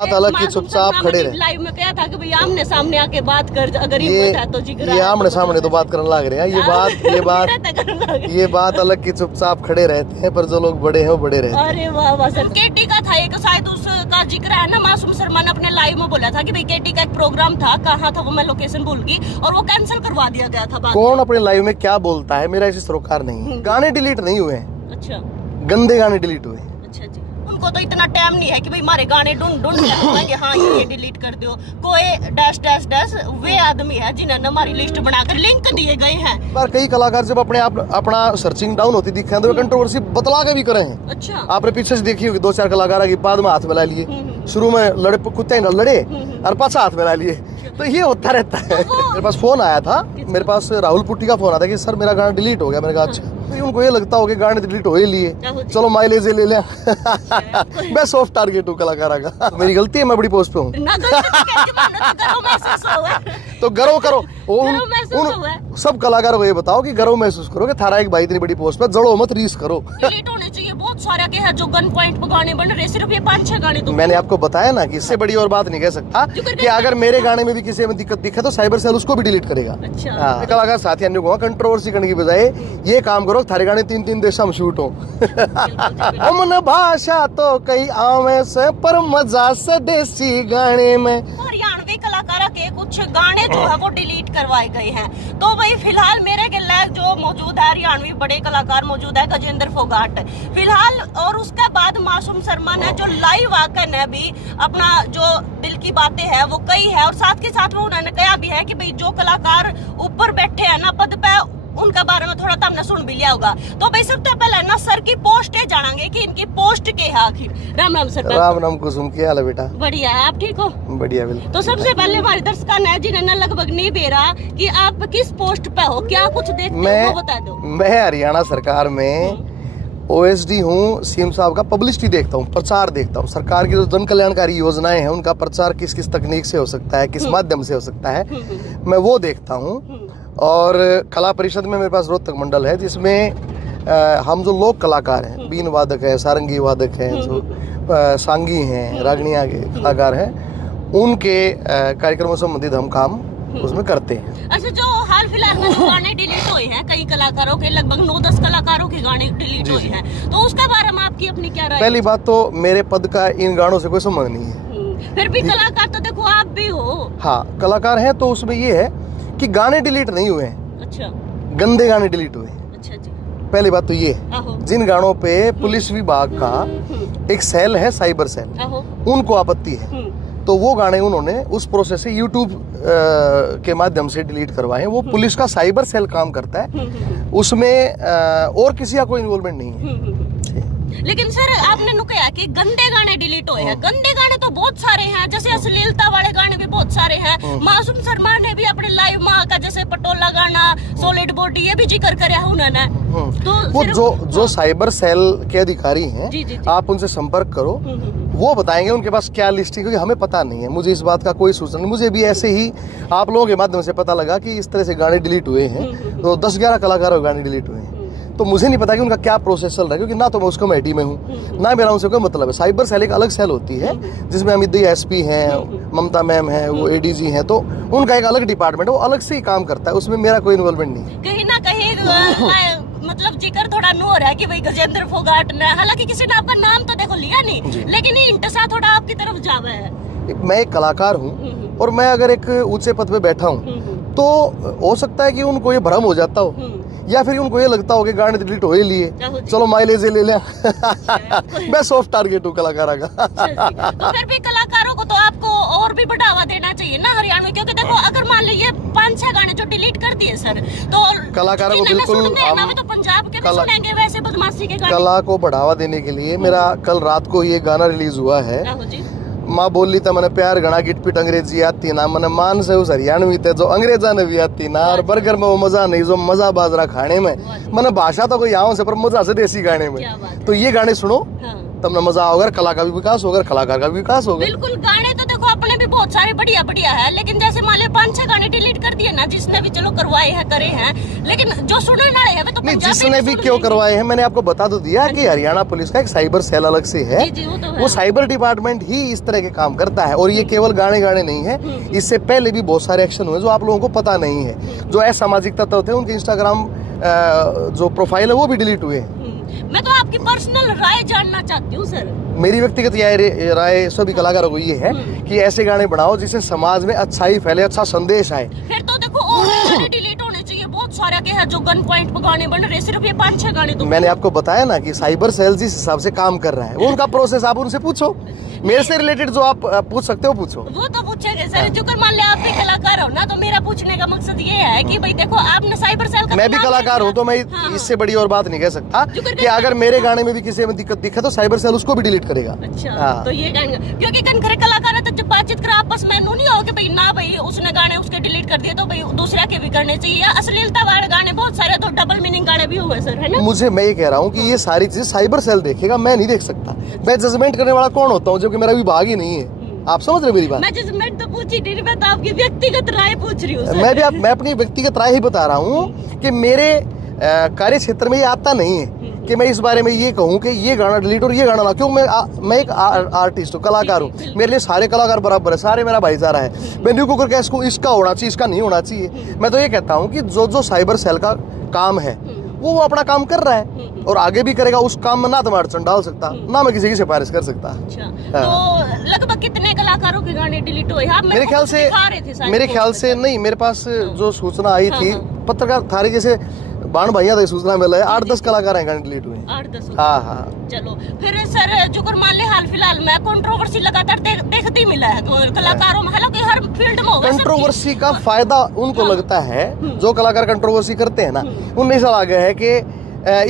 बात अलग की चुपचाप खड़े रहे। लाइव में क्या था कि भाई आमने सामने आके बात कर, अगर ये है तो जिगरा ये आमने सामने तो बात करने लग रहे हैं। ये बात अलग की चुपचाप खड़े रहते हैं, पर जो लोग बड़े हैं वो बड़े रहते हैं। अरे वाह वाह सर। केटी का था एक, शायद उसका जिक्र है ना, मासूम शर्मा ने अपने लाइव में बोला था कि भाई केटी का एक प्रोग्राम था, कहाँ था वो मैं लोकेशन भूल गई, और वो कैंसिल करवा दिया गया था। कौन अपने लाइव में क्या बोलता है, मेरा ऐसे सरोकार नहीं है। गाने डिलीट नहीं हुए हैं। अच्छा, गंदे गाने डिलीट हुए। अच्छा जी, उनको तो इतना टाइम नहीं है कि भाई हमारे गाने ढूंढ के हाँ ये डिलीट कर दो। कोई डैश डैश डैश वे आदमी है जिन्होंने हमारी लिस्ट बनाकर लिंक दिए गए हैं। पर कई कलाकार जब अपना सर्चिंग डाउन होती दिखे हैं तो वे कंट्रोवर्सी बतला के भी करे हैं। अच्छा, आपने पीछे से देखी होगी 2-4 कलाकार की बाद में हाथ मिला लिए, शुरू में लड़े कुत्ते लड़े और पाछा हाथ मिला लिए, तो ये होता रहता है। मेरे पास फोन आया था, मेरे पास राहुल पुट्टी का फोन आया था कि सर मेरा गाना डिलीट हो गया। मैंने कहा अच्छा, तो उनको ये लगता हो कि गाने डिलीट हो ही लिए, चलो माइलेज ले लिया। मैं सॉफ्ट टारगेट हूँ कलाकारा का। मेरी गलती है, मैं बड़ी पोस्ट पे हूँ। तो गर्व करो, उन सब कलाकारों को ये बताओ कि गर्व महसूस करो कि थारा एक भाई इतनी बड़ी पोस्ट पे, जड़ो मत, रीस करो। डिलीट होने चाहिए बहुत सारे के हैं जो गन पॉइंट पे गाने बन रहे, सिर्फ ये 5-6 गाने। तो मैंने आपको बताया ना कि इससे बड़ी और बात नहीं कह सकता कि अगर मेरे गाने में भी किसी में दिक्कत दिखे तो साइबर सेल उसको भी डिलीट करेगा। अच्छा, कलाकार साथियों ने कहा कंट्रोवर्सी करने की बजाय ये काम करो, थारे गाने 3-3 देशों में शूट हो। अमन भाषा तो कई आवे से, पर मजा से देसी गाने में। हरियाणवी कलाकारों के कुछ गाने जो है वो डिलीट करवाए गए हैं। तो भाई फिलहाल मेरे के लिए जो मौजूद है हरियाणवी बड़े कलाकार मौजूद है, गजेंद्र फोगाट फिलहाल, और उसके बाद मासूम शर्मा ने जो लाइव आकर ने भी अपना जो दिल की बातें है वो कही है, और साथ के साथ में उन्होंने कहा भी है कि भाई जो कलाकार ऊपर बैठे हैं ना पद पे, उनके बारे में थोड़ा तो हमने सुन भी लिया होगा। तो भाई सबसे पहले ना सर की पोस्ट जानेंगे कि इनकी पोस्ट के है आखिर। राम राम सर। राम राम कुसुम, क्या हाल है बेटा? बढ़िया है, आप ठीक हो? बढ़िया बिल्कुल। तो सबसे पहले हमारे दर्शकों ने जिन्हें लगभग नहीं बेरा कि आप किस पोस्ट पे हो, क्या कुछ देखते हो वो बता दो। मैं हरियाणा सरकार में OSD हूँ। सीएम साहब का पब्लिसिटी देखता हूँ, प्रचार देखता हूँ। सरकार की जो जन कल्याणकारी योजनाएं हैं उनका प्रचार किस किस तकनीक से हो सकता है, किस माध्यम से हो सकता है, मैं वो देखता हूँ। और कला परिषद में मेरे पास रोहतक मंडल है जिसमें हम जो लोक कलाकार हैं, बीन वादक है, सारंगी वादक हैं, जो सांगी हैं, रागनिया के कलाकार हैं, उनके कार्यक्रमों से संबंधित हम काम उसमें करते हैं। अच्छा, जो हाल फिलहाल में गाने डिलीट हुए हैं कई कलाकारों के, लगभग 9-10 कलाकारों के गाने डिलीट हुए हैं, तो उसके बारे में आपकी अपनी क्या राय? पहली बात तो मेरे पद का इन गानों से कोई संबंध नहीं है। फिर भी कलाकार तो देखो आप भी हो। हाँ, कलाकार हैं, तो उसमें ये है कि गाने डिलीट नहीं हुए हैं। अच्छा, गंदे गाने डिलीट हुए। अच्छा जी, पहली बात तो ये है, जिन गानों पे पुलिस विभाग का एक सेल है, साइबर सेल, उनको आपत्ति है, तो वो गाने उन्होंने उस प्रोसेस से यूट्यूब के माध्यम से डिलीट करवाए। वो पुलिस का साइबर सेल काम करता है, उसमें और किसी का कोई इन्वॉल्वमेंट नहीं है। लेकिन सर आपने नु कहा कि गंदे गाने डिलीट हुए हैं। गंदे गाने तो बहुत सारे हैं, जैसे अश्लीलता वाले गाने भी बहुत सारे हैं। मासूम शर्मा ने भी अपने लाइव में का जैसे पटोला गाना, सॉलिड बॉडी, ये भी जिक्र कराया उन्होंने। तो वो जो साइबर सेल के अधिकारी हैं, आप उनसे संपर्क करो, वो बताएंगे उनके पास क्या लिस्ट है, क्योंकि हमें पता नहीं है। मुझे इस बात का कोई सूचना नहीं। मुझे भी ऐसे ही आप लोगों के माध्यम से पता लगा कि इस तरह से गाने डिलीट हुए हैं, तो 10-11 कलाकारों के गाने डिलीट हुए हैं। तो मुझे नहीं पता कि उनका क्या प्रोसेस चल रहा है, क्योंकि ना तो मैं उसको कमेटी में हूँ, ना मेरा उनसे कोई मतलब है। साइबर सेल एक अलग सेल होती है जिसमें अमित SP हैं, ममता मैम है, वो ADG हैं, तो उनका एक अलग डिपार्टमेंट है, वो अलग से ही काम करता है, उसमें मेरा कोई इन्वॉल्वमेंट नहीं है। कहीं ना कहीं मतलब जिक्र थोड़ा नो हो रहा है कि भाई गजेंद्र फोगाट ने, हालांकि किसी ने आपका नाम तो देखो लिया नहीं, लेकिन ये इंतसा थोड़ा आपकी तरफ जावा है। मैं एक कलाकार हूँ, और मैं अगर एक ऊंचे पद पे बैठा हूँ तो हो सकता है कि उनको ये भ्रम हो जाता हो, या फिर उनको ये लगता हो कि गाने डिलीट हो ही लिए, चलो माइलेज ले लिया। मैं सॉफ्ट टारगेट हूँ कलाकारा का। तो फिर भी कलाकारों को तो आपको और भी बढ़ावा देना चाहिए ना हरियाणा में, क्योंकि देखो अगर मान लीजिए 5-6 गाने जो डिलीट कर दिए सर, तो कलाकारों को बिल्कुल तो पंजाब के भी सुनेंगे वैसे बदमाशी के गाने। कला को बढ़ावा देने के लिए मेरा कल रात को ये गाना रिलीज हुआ है, माँ बोली था मैंने प्यार घना गिट पिट अंग्रेजी आती ना, मैंने मान से उस हरियाणवी थे जो अंग्रेजा ने भी आती ना, और बर्गर में वो मजा नहीं जो मजा बाजरा खाने में। मैंने भाषा तो कोई यहाँ से, पर मजा से देसी गाने में। तो ये गाने सुनो, तब ना मजा होगा, कला का भी विकास होगा, कलाकार का भी विकास होगा। बिल्कुल, गाने तो देखो अपने भी बहुत सारे बढ़िया बढ़िया है, लेकिन जैसे मान लो 5-6 गाने डिलीट कर दिए ना, जिसने भी चलो करवाए हैं करे हैं, लेकिन जो सुनने वाले हैं वे तो नहीं, पंजाबी जिसने भी सुन क्यों लेंगे। करवाए हैं मैंने आपको बता तो दिया कि हरियाणा पुलिस का एक साइबर सेल अलग से है। जी, वो तो है। वो साइबर डिपार्टमेंट ही इस तरह के काम करता है, और ये केवल गाने नहीं है, इससे पहले भी बहुत सारे एक्शन हुए जो आप लोगों को पता नहीं है। जो असामाजिक तत्व होते हैं उनके इंस्टाग्राम जो प्रोफाइल है वो भी डिलीट हुए हैं। मैं तो आपकी पर्सनल राय जानना चाहती हूँ सर। मेरी व्यक्तिगत राय सभी कलाकारों को ये है कि ऐसे गाने बनाओ जिससे समाज में अच्छाई फैले, अच्छा संदेश आए। फिर तो देखो और गाने डिलीट होने चाहिए, बहुत सारे के हैं जो गन पॉइंट पे गाने बन रहे, सिर्फ ये 5-6 गाने तो। मैंने आपको बताया ना कि साइबर सेल जिस हिसाब से काम कर रहा है वो उनका प्रोसेस आप उनसे पूछो, मेरे से रिलेटेड जो आप पूछ सकते हो पूछो। वो तो पूछेंगे सर, जो कर मान ले आप भी कलाकार हो ना, तो मेरा पूछने का मकसद ये है कि भाई देखो आपने साइबर सेल का मैं भी कलाकार हूँ तो मैं इससे बड़ी और बात नहीं कह सकता कि अगर मेरे गाने में भी किसी में दिक्कत दिखे तो साइबर सेल उसको भी डिलीट करेगा। अच्छा, तो ये कहेंगे क्योंकि कनखरे कलाकार है तो जब बातचीत कर आपस में नहीं हो कि भाई ना भाई उसने गाने उसके डिलीट कर दिए तो भाई दूसरा के भी करने चाहिए। अश्लीलता वाले गाने बहुत सारे तो डबल मीनिंग गाने भी हुए सर, है ना। मैं ये कह रहा हूँ कि ये सारी चीजें साइबर सेल देखेगा, मैं नहीं देख सकता। मैं जजमेंट करने वाला कौन होता हूँ जबकि मेरा विभाग ही नहीं है। आप समझ रहे मेरी बात? मैं जजमेंट तो पूछी नहीं, मैं तो आपकी व्यक्तिगत राय पूछ रही हूँ। मैं अपनी व्यक्तिगत राय ही बता रहा हूँ कि मेरे कार्य क्षेत्र में ये आता नहीं है कि मैं इस बारे में ये कहूँ कि ये गाना डिलीट और ये गाना ना। क्यों? मैं एक आर्टिस्ट हूँ, कलाकार हूँ, मेरे लिए सारे कलाकार बराबर है, सारे मेरा भाईचारा है। मैं न्यू कुकर का इसका होना चाहिए, इसका नहीं होना चाहिए। मैं तो ये कहता हूँ कि जो साइबर सेल का काम है वो अपना काम कर रहा है और आगे भी करेगा। उस काम में ना तो मैं अड़चन डाल सकता, ना मैं किसी की सिफारिश कर सकता। अच्छा, तो लगभग कितने कलाकारों के गाने डिलीट हुए? आप मेरे ख्याल से नहीं, मेरे पास जो सूचना आई थी पत्रकार थारी जैसे बाण भैया तक सूचना मिला है 8-10 कलाकार हैं गाने डिलीट हुए। 8-10? हाँ। चलो फिर सर जो मान ले हाल फिलहाल में कंट्रोवर्सी लगातार देखती मिला है तो कलाकारों में, हालांकि हर फील्ड में होगा। कंट्रोवर्सी का फायदा उनको लगता है जो कलाकार कंट्रोवर्सी करते हैं ना, उन्हें ऐसा लगा है कि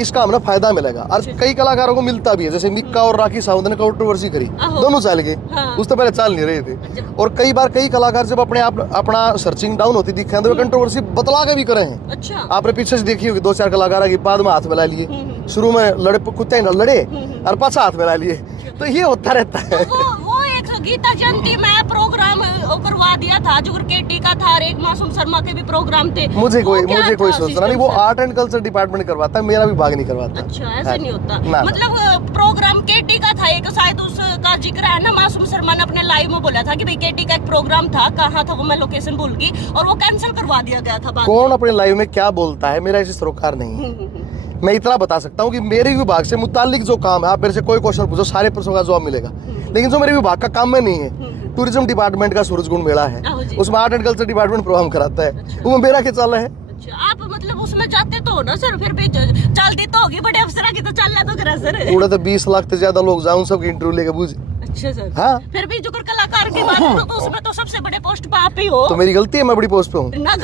इसका हमें फायदा मिलेगा। और कई कलाकारों को मिलता भी है, जैसे मिक्का और राखी सावंत ने कंट्रोवर्सी करी, दोनों चल गए, उस तो पहले चल नहीं रहे थे। और कई बार कई कलाकार जब अपना सर्चिंग डाउन होती दिखे तो वे कंट्रोवर्सी बतला के भी करे हैं। अच्छा, आपने पीछे से देखी होगी 2-4 कलाकार की बाद में हाथ मिला लिए, शुरू में लड़े कुत्ते लड़े और पाछा हाथ मिला लिए, तो ये होता रहता है। वो एक गीता जयंती में प्रोग्राम करवा दिया था जो केटी का था, एक मासूम शर्मा के भी प्रोग्राम थे। मुझे कोई सोचना नहीं, वो आर्ट एंड कल्चर डिपार्टमेंट करवाता है, मेरा विभाग नहीं करवाता। अच्छा, ऐसा नहीं होता। मतलब प्रोग्राम केटी का था एक, शायद उसका जिक्र है ना, मासूम शर्मा ने अपने लाइव में बोला था कि भाई केटी का एक प्रोग्राम था, कहाँ था वो मैं लोकेशन भूल गई, और वो कैंसिल करवा दिया गया था। कौन अपने लाइव में क्या बोलता है, मेरा इसे सरोकार नहीं है। मैं इतना बता सकता हूँ कि मेरे विभाग से मुतालिक जो काम है, आप मेरे से कोई क्वेश्चन पूछो, सारे प्रश्नों का जवाब मिलेगा। लेकिन जो मेरे विभाग का काम में नहीं है, टूरिज्म डिपार्टमेंट का सूरजकुंड मेला है, उसमें art and culture department program कराता है, वो मेरा क्या चाल है। आप मतलब उसमें जाते तो हो ना सर, फिर भी चलती तो होगी, बड़े अफसर की तो चलना तो करा सर। पूरा तो 20 लाख से ज्यादा लोग जाऊं सबकी इंटरव्यू लेके बूझ। अच्छा सर। हाँ, फिर भी जो कलाकार की बात करो तो उसमें तो सबसे बड़े पोस्ट पे आप ही हो। तो मेरी गलती है, मैं बड़ी पोस्ट पे हूँ ना,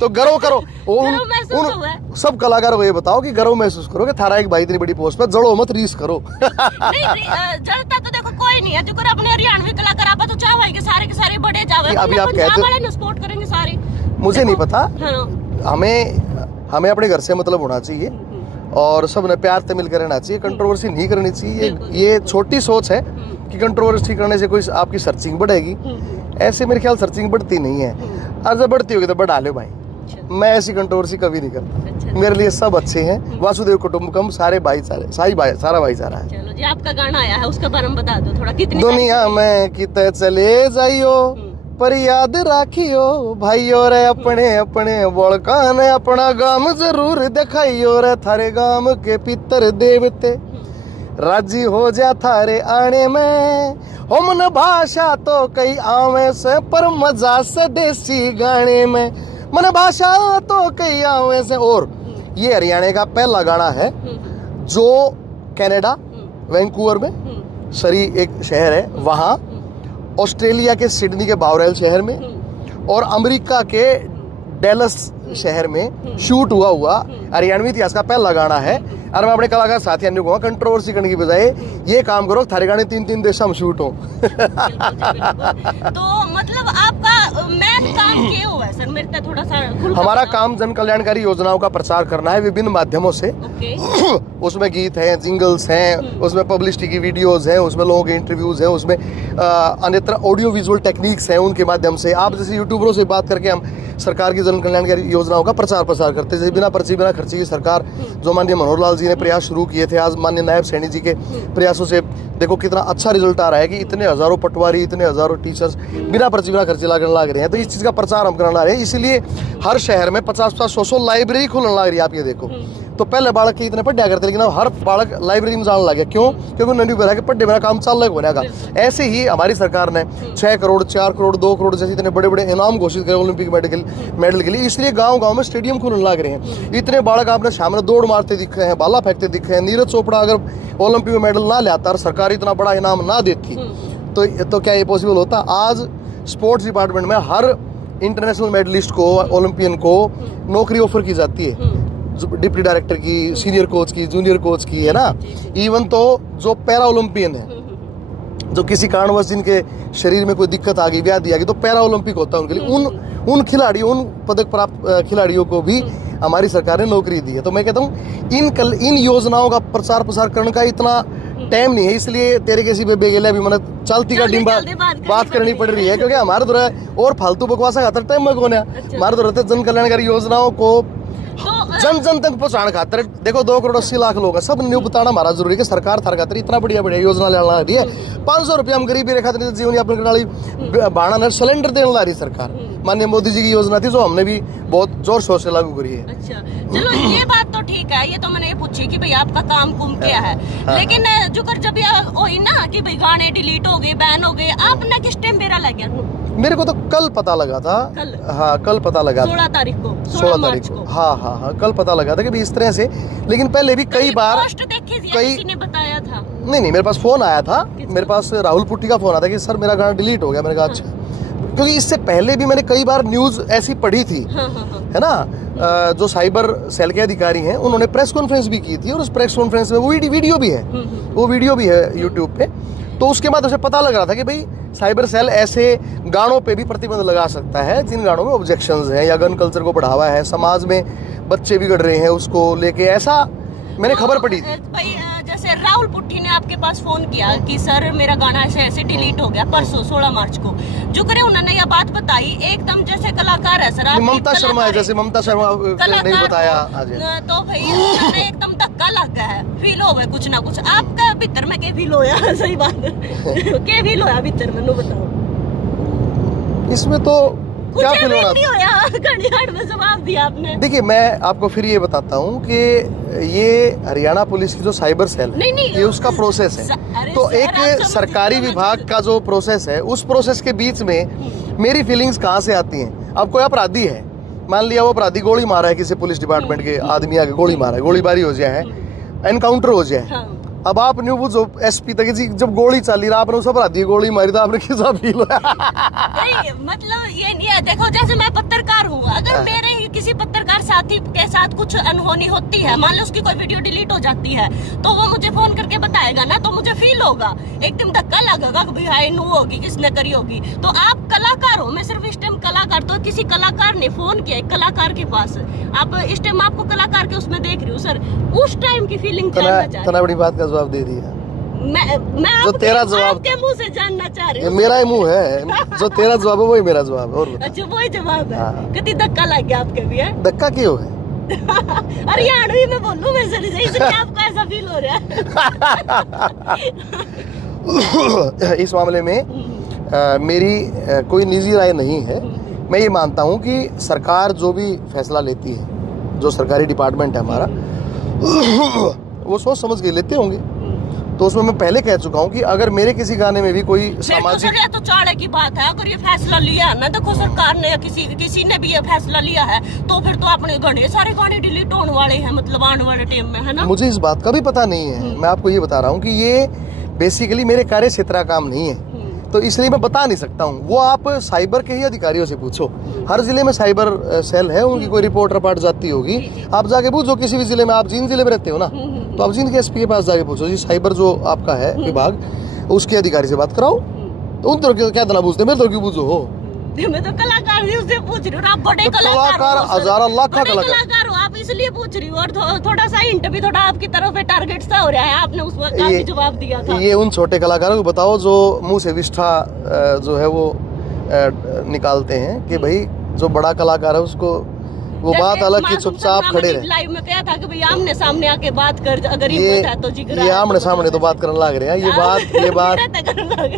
तो गर्व करो। उन सब कलाकारों को ये बताओ कि गर्व महसूस करो कि थारा एक भाई इतनी बड़ी पोस्ट पे, जड़ो मत, रीस करो। जड़ता तो देखो कोई नहीं है, जो अपने हरियाणवी कलाकार आप तो चाहे के सारे बड़े जावे, अभी आप कहते हो सपोर्ट करेंगे सारे। मुझे नहीं पता, हमें अपने घर से मतलब होना चाहिए और सब ने प्यार से मिलकर रहना चाहिए, कंट्रोवर्सी नहीं करनी चाहिए। ये छोटी सोच है कि कंट्रोवर्सी करने से कोई आपकी सर्चिंग बढ़ेगी, ऐसे मेरे ख्याल सर्चिंग बढ़ती नहीं है। और जब बढ़ती होगी तो बढ़ा लो भाई, मैं ऐसी कंट्रोवर्सी कभी नहीं करता। मेरे लिए सब अच्छे हैं, वासुदेव कुटुंबकम, सारे भाईचारे, सारा भाईचारा है। चलो जी, आपका गाना आया है उसका बारे में बता दो थोड़ा। कितनी दुनिया में किते चले जाइयो पर याद राखियो भाइयों रे, अपने अपने बड़कान अपना गाम जरूर दिखाइयो रे, थारे गाम के पितर देवते राजी हो जा थारे आने में। हमन भाषा तो कई आवे से पर मजा से देसी गाने में, मन भाषा तो कई आवे से। और ये हरियाणा का पहला गाना है जो कनाडा वैंकूवर में, सरी एक शहर है वहाँ, ऑस्ट्रेलिया के सिडनी के बावरेल शहर में और अमेरिका के डेलस शहर में शूट हुआ हरियाणवी इतिहास का पहला गाना है। और मैं अपने कलाकार साथियों को कहूँगा कंट्रोवर्सी करने की बजाय ये काम करो, थारे गाने 3-3 देशों में शूट हो। तो मतलब आपका मेन काम क्या हुआ है सर, मेरे को थोड़ा सा हमारा काम जन कल्याणकारी योजनाओं का प्रचार करना है विभिन्न माध्यमों से। ओके। उसमें गीत हैं, जिंगल्स हैं, उसमें पब्लिसिटी की वीडियोस हैं, उसमें लोगों के इंटरव्यूज हैं, उसमें अन्यत्र ऑडियो विजुअल टेक्निक्स हैं, उनके माध्यम से आप जैसे यूट्यूबरों से बात करके हम सरकार की जन कल्याणकारी योजनाओं का प्रचार प्रसार करते हैं। जैसे बिना पर्ची बिना खर्ची की सरकार जो माननीय मनोहर लाल जी ने प्रयास शुरू किए थे, आज माननीय नायब सैनी जी के प्रयासों से देखो कितना अच्छा रिजल्ट आ रहा है कि इतने हजारों पटवारी, इतने हजारों टीचर्स बिना पर्ची बिना खर्चे लागने लग रहे हैं। तो इस चीज़ का प्रचार हम करना रहे हैं, इसीलिए हर शहर में 50-100 लाइब्रेरी खुलने लग रही है। आप ये देखो, तो पहले बालक के इतने पढ़ा करते, लेकिन अब हर बालक लाइब्रेरी में जाने लगे। क्यों? क्योंकि उन्होंने भी कि पढ़े मेरा काम चल होने का। ऐसे ही हमारी सरकार ने 6 करोड़, 4 करोड़, 2 करोड़ जैसे इतने बड़े बड़े इनाम घोषित करे ओलंपिक मेडल के लिए, इसलिए गांव-गांव में स्टेडियम खुलने लग रहे हैं। इतने बालक आपने सामने दौड़ मारते दिखे हैं, भाला फेंकते दिखे हैं। नीरज चोपड़ा अगर ओलंपिक में मेडल ना लाता और सरकार इतना बड़ा इनाम ना देती तो क्या ये पॉसिबल होता? आज स्पोर्ट्स डिपार्टमेंट में हर इंटरनेशनल मेडलिस्ट को, ओलंपियन को नौकरी ऑफर की जाती है, डिप्टी डायरेक्टर की, सीनियर कोच की, जूनियर कोच की, है ना। इवन तो जो पैरा ओलंपियन है, जो किसी कारणवश जिनके शरीर में कोई दिक्कत आ गई, व्याधि आ गई, तो पैरा ओलंपिक होता है उनके लिए। उन खिलाड़ियों, उन पदक प्राप्त खिलाड़ियों को भी हमारी सरकार ने नौकरी दी है। तो मैं कहता हूँ इन योजनाओं का प्रचार प्रसार करने का इतना टाइम नहीं है, इसलिए तेरे किसी पे बेगेला भी मन चलती का डिम्बा बात करनी पड़ रही है, क्योंकि हमारे तो और फालतू बकवासा खातर टाइम में कौन है। हमारे तो रहते जन कल्याणकारी योजनाओं को जन जन तक पहुंचाने खातर देखो 2 करोड़ 80 लाख लोग हैं, सब न्यू बताना हमारा जरूरी है कि सरकार थार खातर इतना बढ़िया बढ़िया योजना लेने ला रही है। 500 रुपया हम गरीबी रेखा जीवन यापन करने वाली बाणा सिलेंडर देने ला रही सरकार। माननीय मोदी जी की योजना थी जो हमने भी बहुत जोर शोर से लागू करी है। अच्छा, चलो ये बात तो ठीक है, ये तो मैंने ये पूछी कि भाई आपका काम कुम क्या है। लेकिन जो कर जब ये ना कि भाई गाने डिलीट हो गए, बैन हो गए, आपने किस टाइम मेरा लग गया? मेरे को तो कल पता लगा था। हाँ, कल पता लगा 16 तारीख को, 16 तारीख को। हाँ, कल पता लगा था कि भी इस तरह से। लेकिन पहले भी कई बार पोस्ट देखी थी, किसी ने बताया था? नहीं, मेरे पास फोन आया था, मेरे पास राहुल पुट्टी का फोन आया था कि सर मेरा गाना डिलीट हो गया। मैंने कहा अच्छा, क्योंकि इससे पहले भी मैंने कई बार न्यूज ऐसी पढ़ी थी, है ना। जो साइबर सेल के अधिकारी हैं उन्होंने प्रेस कॉन्फ्रेंस भी की थी, और उस प्रेस कॉन्फ्रेंस में वो वीडियो भी है, वो वीडियो भी है यूट्यूब पे। तो उसके बाद उसे पता लग रहा था कि भाई साइबर सेल ऐसे गानों पे भी प्रतिबंध लगा सकता है जिन गानों में ऑब्जेक्शंस हैं या गन कल्चर को बढ़ावा है, समाज में बच्चे बिगड़ रहे हैं उसको लेके, ऐसा मैंने खबर पड़ी थी। भाई जैसे राहुल पुट्टी ने आपके पास फोन किया कि सर मेरा गाना ऐसे ऐसे डिलीट हो गया परसों 16 मार्च को, जो करे उन्होंने यह बात बताई एकदम जैसे कलाकार है सर, ममता शर्मा है, जैसे ममता शर्मा ने बताया तो भाई उन्होंने एकदम धक्का लग गया है, फील हो गया कुछ ना कुछ। आपका भीतर में क्या फील होया? सही बात क्या फील होया भीतर में, बताओ। इसमें तो क्या फील होना में जवाब दिया आपने। देखिए, मैं आपको फिर ये बताता हूँ कि ये हरियाणा पुलिस की जो साइबर सेल है, ये उसका प्रोसेस है। तो एक सरकारी विभाग का जो प्रोसेस है, उस प्रोसेस के बीच में मेरी फीलिंग्स कहाँ से आती हैं? अब कोई अपराधी है, मान लिया वो अपराधी गोली मारा है किसी पुलिस डिपार्टमेंट के आदमी आगे, गोली मारा है, गोलीबारी हो जाए, एनकाउंटर हो जाए। अब आप न्यू बुझो एसपी तक जी जब गोली चली रहा, आपने उस अपराधी गोली मारी तो आपने कैसा फील हुआ? मतलब ये नहीं है, देखो जैसे मैं पत्रकार हूँ, अगर मेरे ही किसी पत्रकार साथी के साथ कुछ अनहोनी होती है, मान लो उसकी कोई वीडियो डिलीट हो जाती है, तो वो मुझे फोन करके बताएगा ना, तो मुझे फील होगा, एकदम धक्का लगेगा कि भाई हाय नू होगी, किसने करी होगी। तो आप कलाकार हो, मैं सिर्फ इस टाइम कलाकार, तो किसी कलाकार ने फोन किया एक कलाकार के पास, आप इस टाइम आपको कलाकार के उसमें देख रही हूँ सर, उस टाइम की फीलिंग जानना चाह रही हूँ। बड़ी बात का जवाब दे दिया। मैं जो तेरा जवाब के मुंह से जानना चाह रही हूँ। मेरा ही मुंह है, जो तेरा जवाब है वही मेरा जवाब है। और अच्छा, वही जवाब है। कितनी धक्का लग गया आपके भी है? धक्का क्यों है? हरियाणवी में बोलूं मैं सर, इसलिए आपको ऐसा फील हो रहा है? इस मामले में मेरी कोई निजी राय नहीं है। मैं ये मानता हूँ कि सरकार जो भी फैसला लेती है, जो सरकारी डिपार्टमेंट है हमारा, वो सोच समझ के लेते होंगे। तो उसमें मैं पहले कह चुका हूँ कि अगर मेरे किसी गाने में भी कोई सामाजिक, तो चाड़े की बात है, अगर ये फैसला लिया है ना, देखो सरकार ने या किसी ने भी ये फैसला लिया है, तो फिर तो अपने गाने सारे गाने डिलीट होने वाले हैं, मतलब आने वाले टाइम में, है ना। मुझे इस बात का भी पता नहीं है, मैं आपको ये बता रहा हूँ कि ये बेसिकली मेरे कार्य क्षेत्र का काम नहीं है, तो इसलिए मैं बता नहीं सकता हूँ। वो आप साइबर के ही अधिकारियों से पूछो, हर जिले में साइबर सेल है, उनकी कोई रिपोर्ट रपाट जाती होगी, आप जाके पूछो किसी भी जिले में। आप जींद जिले में रहते हो ना, तो आप जींद के एसपी के पास जाके पूछो जी, साइबर जो आपका है विभाग, उसके अधिकारी से बात कराओ। तो उन तरह क्या ना पूछते, मेरे तो क्यों पूछो हो, सकती हूँ, मैं तो कलाकार जी उससे पूछ रही हूँ। आप बड़े तो कलाकार हो, हजारों लाखों बड़े कलाकार कलाकार हो आप, इसलिए पूछ रही हूँ। और थोड़ा सा हिंट भी थोड़ा आपकी तरफ पे टारगेट सा हो रहा है, आपने उस वक्त काफी जवाब दिया था। ये उन छोटे कलाकारों को बताओ जो मुंह से विष्ठा जो है वो निकालते हैं कि भाई जो बड़ा कलाकार है उसको वो बात अलग की चुपचाप खड़े रहे। लाइव में क्या था कि भाई आमने सामने आके बात कर, अगर ये है तो जिगरा ये आमने सामने तो बात करने लग रहे हैं।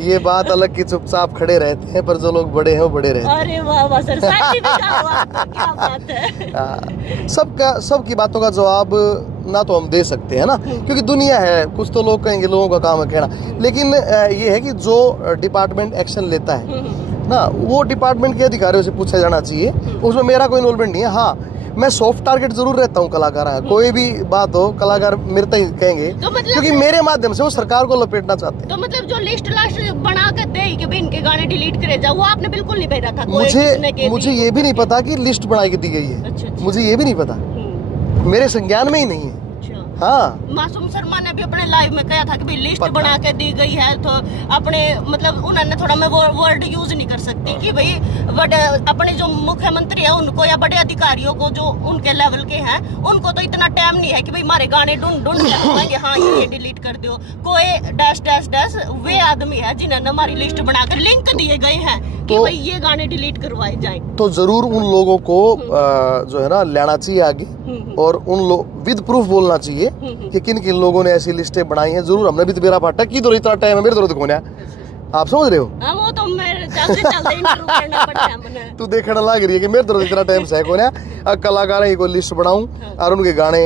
ये बात अलग की चुपचाप खड़े रहते हैं, पर जो लोग बड़े हैं वो बड़े रहते हैं। अरे वाह वाह सर, क्या बात है। सबकी बातों का जवाब ना तो हम दे सकते हैं ना, क्योंकि दुनिया है, कुछ तो लोग कहेंगे, लोगों का काम है कहना। लेकिन ये है कि जो डिपार्टमेंट एक्शन लेता है ना, वो डिपार्टमेंट के अधिकारियों से पूछा जाना चाहिए, उसमें मेरा कोई इन्वॉल्वमेंट नहीं है। हाँ, मैं सॉफ्ट टारगेट जरूर रहता हूँ कलाकार है, कोई भी बात हो कलाकार मेरे तक ही कहेंगे, तो मतलब क्योंकि मेरे माध्यम से वो सरकार को लपेटना चाहते हैं। तो मतलब जो लिस्ट लास्ट बना कर दे कि भाई इनके गाने डिलीट करे जाओ, वो आपने बिल्कुल नहीं भेजा था? मुझे ये भी नहीं पता कि लिस्ट बना के दी गई है। अच्छा। मुझे ये भी नहीं पता, मेरे संज्ञान में ही नहीं है। हाँ, मासूम शर्मा ने भी अपने लाइव में कहा था कि भाई लिस्ट बना के दी गई है, तो अपने मतलब उन्होंने थोड़ा, मैं वो वर्ड यूज नहीं कर सकती कि भाई बट अपने जो मुख्यमंत्री है उनको या बड़े अधिकारियों को जो उनके लेवल के हैं, उनको तो इतना टाइम नहीं है कि भाई हमारे गाने ढूंढ के हाँ ये डिलीट कर दो। कोई डैश डैश डैश वे आदमी है जिन्होंने हमारी लिस्ट बनाकर लिंक दिए गए हैं कि भाई ये गाने डिलीट करवाए जाएं। तो जरूर उन लोगों को जो है ना लेना चाहिए आगे, और उन लोग विद प्रूफ बोलना चाहिए कि किन किन लोगों ने ऐसी लिस्टें बनाई हैं। जरूर हमने भी तो मेरा फाटा की तो इतना टाइम है मेरे तो कौन है, आप समझ रहे हो? वो तो मेरे चलते इंटरव्यू करना पड़ता है मने। तू देखने लग रही है कि मेरे तो इतना टाइम से कौन है, कलाकार की कोई लिस्ट बनाऊं और उनके गाने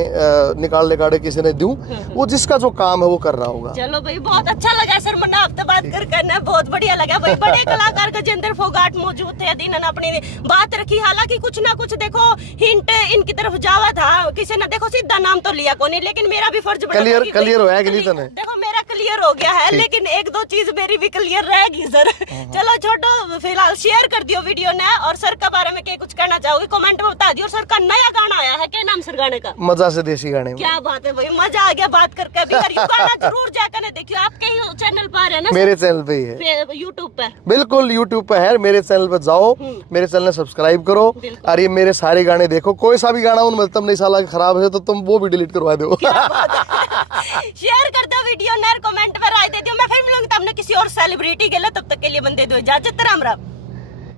निकाल निकाले किसी ने दूं, वो जिसका जो काम है वो कर रहा होगा। चलो भाई, बहुत अच्छा लगा सर मन्ना आपसे बात करना, बहुत बढ़िया लगा भाई। बड़े कलाकार गजेंद्र फोगाट मौजूद थे, इन्होंने अपनी बात रखी। हालांकि कुछ ना कुछ देखो हिंट इनकी तरफ जावा था, किसी ने देखो सीधा नाम तो लिया को नहीं, लेकिन मेरा भी फर्ज क्लियर होया कि नहीं तने? देखो मेरा क्लियर हो गया है, लेकिन एक दो चीज मेरी भी क्लियर रहेगी सर। चलो छोटो, फिलहाल शेयर कर दियो वीडियो ने, और सर के बारे में क्या कुछ कहना चाहोगे कमेंट में बता दियो। सर का नया गाना आया है, क्या नाम सर गाने का? मजा से देसी गाने। क्या बात है भाई, मजा आ गया बात करके। अभी गाना जरूर जाकर देखियो, आपके ही चैनल पर है ना? मेरे चैनल पे ही है, यूट्यूब पे। बिल्कुल यूट्यूब पे है, मेरे चैनल पे जाओ, मेरे चैनल सब्सक्राइब करो, और ये मेरे सारे गाने देखो। कोई सा भी गाना उन मतलब नहीं साला खराब है तो तुम वो भी डिलीट करवा दो। शेयर कर दो वीडियो ने, कमेंट पर राय दे दियो। मैं फिर मिलूंगी तब किसी और सेलिब्रिटी के लिए, तब तक के लिए बंदे दो इजाजत। राम राम।